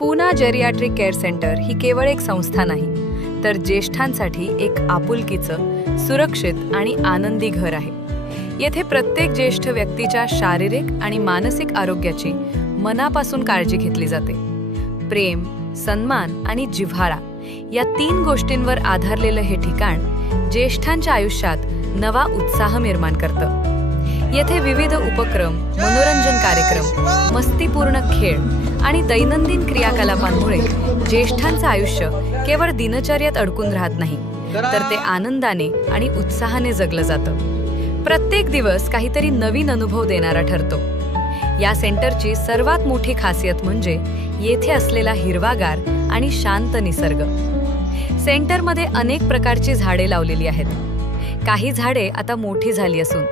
Poona geriatric care centre ही केवळ एक संस्था नाही, तर ज्येष्ठांसाठी एक आपुलकीचं, सुरक्षित आणि आनंदी घर आहे. येथे प्रत्येक ज्येष्ठ व्यक्तीच्या शारीरिक आणि मानसिक आरोग्याची मनापासून काळजी घेतली जाते. प्रेम, सन्मान आणि जिव्हाळा या 3 गोष्टींवर आधारलेलं हे ठिकाण ज्येष्ठांच्या आयुष्यात नवा उत्साह निर्माण करतं. येथे विविध उपक्रम, मनोरंजन कार्यक्रम, मस्तीपूर्ण खेळ आणि दैनंदिन क्रियाकलापांमुळे ज्येष्ठांचं आयुष्य केवळ दिनचर्येत अडकून राहत नाही, तर ते आनंदाने आणि उत्साहाने जगलं जातं. प्रत्येक दिवस काहीतरी नवीन अनुभव देणारा ठरतो. या सेंटरची सर्वात मोठी खासियत म्हणजे येथे असलेला हिरवागार आणि शांत निसर्ग. सेंटरमध्ये अनेक प्रकारची झाडे लावलेली आहेत. काही झाडे आता मोठी झाली असून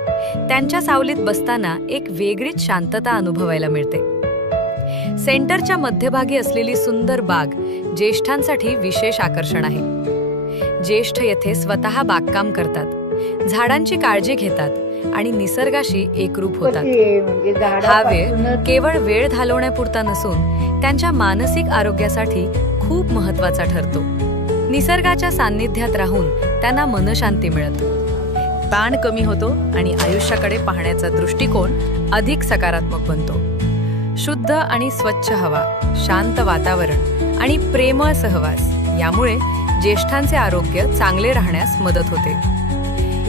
त्यांच्या सावलीत बसताना एक वेगळीच शांतता अनुभवायला मिळते. सेंटरच्या मध्यभागी असलेली सुंदर बाग ज्येष्ठांसाठी विशेष आकर्षण आहे. ज्येष्ठ येथे स्वतः बागकाम करतात, झाडांची काळजी घेतात आणि निसर्गाशी एकरूप होतात. हा वेळ केवळ वेळ घालवण्यापुरता नसून त्यांच्या मानसिक आरोग्यासाठी खूप महत्त्वाचा ठरतो. निसर्गाच्या सान्निध्यात राहून त्यांना मनशांती मिळते, ताण कमी होतो आणि आयुष्याकडे पाहण्याचा दृष्टिकोन अधिक सकारात्मक बनतो. शुद्ध आणि स्वच्छ हवा, शांत वातावरण आणि प्रेमळ सहवास यामुळे ज्येष्ठांचे आरोग्य चांगले राहण्यास मदत होते.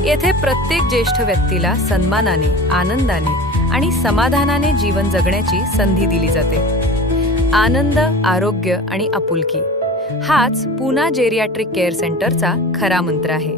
येथे प्रत्येक ज्येष्ठ व्यक्तीला सन्मानाने, आनंदाने आणि समाधानाने जीवन जगण्याची संधी दिली जाते. आनंद, आरोग्य आणि आपुलकी हाच पूना जेरियाट्रिक केअर सेंटरचा खरा मंत्र आहे.